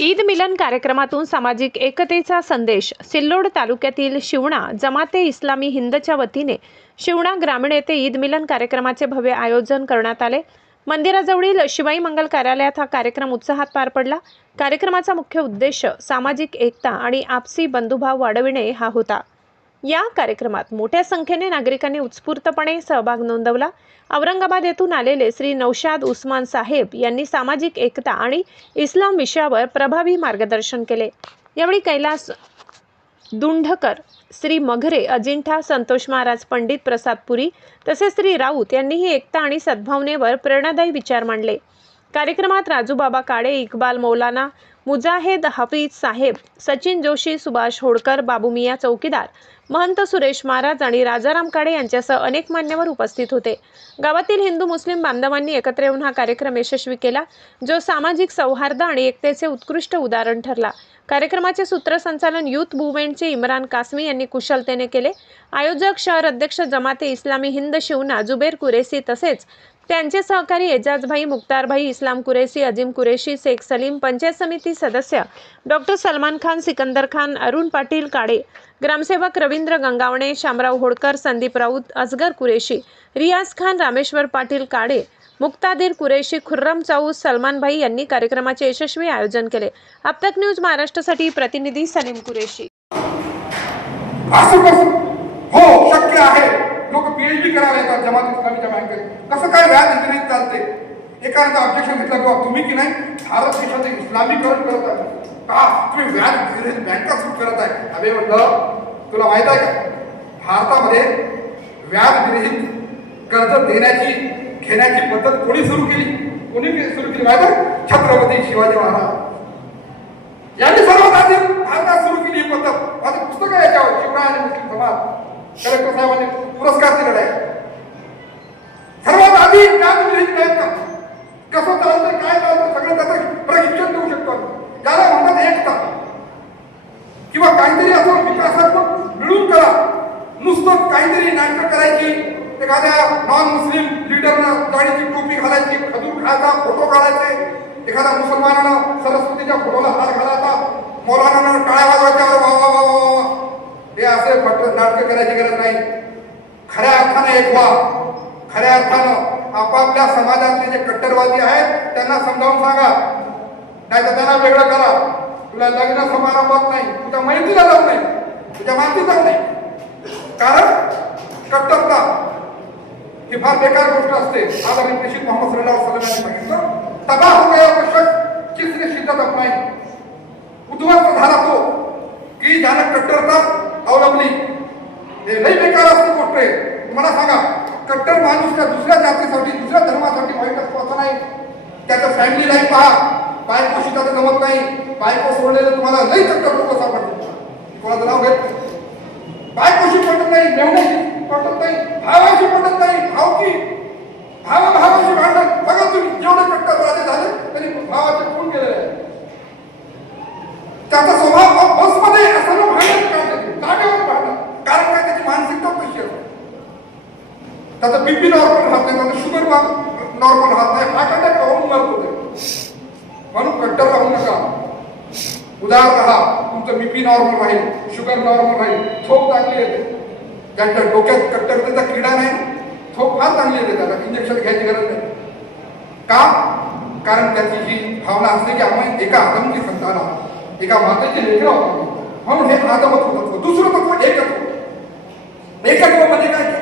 ईद मिलन कार्यक्रमातून सामाजिक एकतेचा संदेश. सिल्लोड तालुक्यातील शिवणा जमाते इस्लामी हिंदच्या वतीने शिवणा ग्रामीण येथे ईद मिलन कार्यक्रमाचे भव्य आयोजन करण्यात आले. मंदिराजवळील शिवाई मंगल कार्यालयात हा कार्यक्रम उत्साहात पार पडला. कार्यक्रमाचा मुख्य उद्देश सामाजिक एकता आणि आपसी बंधुभाव वाढविणे हा होता. या कार्यक्रमात मोठ्या संख्येने नागरिकांनी उत्स्फूर्तपणे सहभाग नोंदवला. औरंगाबाद येथून आलेले श्री नौशाद उस्मान साहेब यांनी सामाजिक एकता आणि इस्लाम विषयावर प्रभावी मार्गदर्शन केले. यावेळी कैलास दुंढकर, श्री मघरे अजिंठा, संतोष महाराज, पंडित प्रसाद पुरी तसेच श्री राऊत यांनीही एकता आणि सद्भावनेवर प्रेरणादायी विचार मांडले. कार्यक्रमात राजूबाबा काळे, इक्बाल मौलाना, मुजाहिद हाफिज साहेब, सचिन जोशी, सुभाष होडकर, बाबूमिया चौकीदार, महंत सुरेश महाराज आणि राजाराम काळे यांच्यासह अनेक मान्यवर उपस्थित होते. गावातील हिंदू मुस्लिम बांधवांनी एकत्र येऊन हा कार्यक्रम यशस्वी केला, जो सामाजिक सौहार्द आणि एकतेचे उत्कृष्ट उदाहरण ठरला. कार्यक्रमाचे सूत्रसंचालन युथ मुवमेंटचे इम्रान कासमी यांनी कुशलतेने केले. आयोजक शहर अध्यक्ष जमाते इस्लामी हिंद शिवना जुबेर कुरेशी तसेच त्यांचे सहकारी एजाजभाई, मुक्तारभाई, इस्लाम कुरेशी, अजीम कुरेशी, शेख सलीम, पंचायत समिती सदस्य डॉक्टर सलमान खान, सिकंदर खान, अरुण पाटील काळे, ग्रामसेवक रवींद्र गंगावणे, शामराव होडकर, संदीप राऊत, असगर कुरेशी, रियाज खान, रामेश्वर पाटील काळे, मुक्तादीर कुरेशी, खुर्रम चाऊस, सलमान भाई यांनी कार्यक्रमाचे यशस्वी आयोजन केले. अपतक न्यूज महाराष्ट्रासाठी प्रतिनिधी सलीम कुरेशी. हो, शक्य आहे. लोक पीएचडी करायला येतात जमात इस्लामीच्या बँकेत. कसं काय व्याज वितरित चालते? एकानं ऑब्जेक्शन घेतलं किंवा तुम्ही की नाही भारत देशाचे इस्लामीकरण करत आहे का? तुम्ही व्याज वितरित बँका सुरू करत आहे. अबे म्हटलं, तुला माहित आहे का भारतामध्ये व्याज विरहित कर्ज देण्याची घेण्याची पद्धत कोणी सुरू केली? कोणी सुरू केली माहिती आहे? छत्रपती शिवाजी महाराज यांनी सर्वात आधी भारतात सुरू केली ही पद्धत. माझं पुस्तक आहे याच्यावर, शिवणा आणि मुस्लिम समाज. कलेक्टर साहेबांनी पुरस्कार दिलेला आहे. सर्वात आधी व्याज विरहित बँका कसं चालतं, काय चालतं सगळं त्याचं प्रशिक्षण देऊ शकतो. याला म्हणतात एकता. किंवा काहीतरी असं विकासात्मक मिळून करा. नुसतं काहीतरी नाटक करायची, एखाद्या नॉन मुस्लिम लीडरनं गाडीची टोपी घालायची, खजूर खायचा, फोटो काढायचे, एखाद्या मुसलमानानं सरस्वतीच्या फोटोला हार घालायचा, मौलानानं टाळ्या वाजवायच्यावर वा वा वा वा वा, हे असे नाटक करायची गरज नाही. खऱ्या अर्थानं एक व्हा. खऱ्या अर्थानं आपापल्या समाजातले जे कट्टरवादी आहेत त्यांना समजावून सांगा, नाही तर त्यांना वेगळं करा. तुला लग्न समारंभात नाही, तुझ्या मैत्रीला जाऊ नाही, तुझ्या माती जाऊ नाही. कारण कट्टरता ही फार बेकार गोष्ट असते. आज आम्ही प्रेषित मोहम्मद सल्लल्लाहु अलैहि वसल्लम यांनी सांगितलं, तबाह हो गया वो शख्स जिसने शिद्दत अपनाई. उद्ध्वस्त झाला तो की ज्यानं कट्टरता अवलंबली. हे लई बेकार असते गोष्ट आहे. मला सांगा, कट्टर माणूस त्या दुसऱ्या जातीसाठी, दुसऱ्या धर्मासाठी वाईट असतो असं नाही. त्याचं फॅमिली लाईफ पहा. बायकोशी त्याचं जमत नाही. बायको सोडलेलं तुम्हाला लई कट्टर लोक सापडते. कोणाचं नाव घेत बायकोशी पटत नाही, मेवण्याशी पटत नाही, भावाशी पटत नाही, भावकी भावाशी भांडण. बघा तुम्ही जेवढे कट्टर राजे झाले तरी भावाचे कोण गेलेले आहे. त्याचा स्वभाव बसमध्ये असताना भांडण काढते, जागेवर भांडण. कारण काय, त्याची मानसिकता कशी असते. त्याचा बीपी नॉर्मल राहत नाही, त्याचा शुगर नॉर्मल राहत नाही, हार्ट अटॅक होऊन मरत होते. म्हणून कट्टर राहू नका, उदार राहा. तुमचं बीपी नॉर्मल राहील, शुगर नॉर्मल राहील, झोप चांगली येते. ज्यांच्या डोक्यात कट्टरतेचा किडा नाही, झोप फार चांगली येते. त्याला इंजेक्शन घ्यायची गरज नाही. का? कारण त्याची ही भावना असते की आम्ही एका आदमची संतान आहोत, एका मातेची लेकरं आहोत. म्हणून हे आदमच तत्व. दुसरं तत्व एकत्व. एकत्व म्हणजे काय?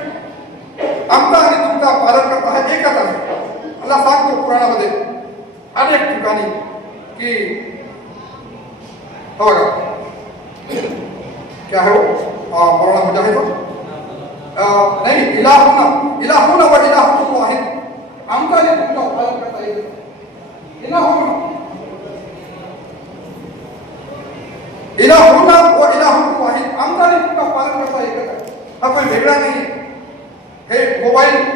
आमचा आणि तुमचा पालन करता हा एकच आहे. अल्लाह सांगतो कुराणामध्ये अनेक ठिकाणी की हो बघा क्या है वो मौलाना मुजाहिद नहीं, इलाहुना इलाहुना व इलाहुकुम वाहिद. आमचा आणि तुमचा पालन करता येईल. इलाहुना इलाहुना व इलाहुकुम वाहिद. आमचा आणि तुमचा पालन करता येईल. हा काही वेगळा नाही. हे मोबाईल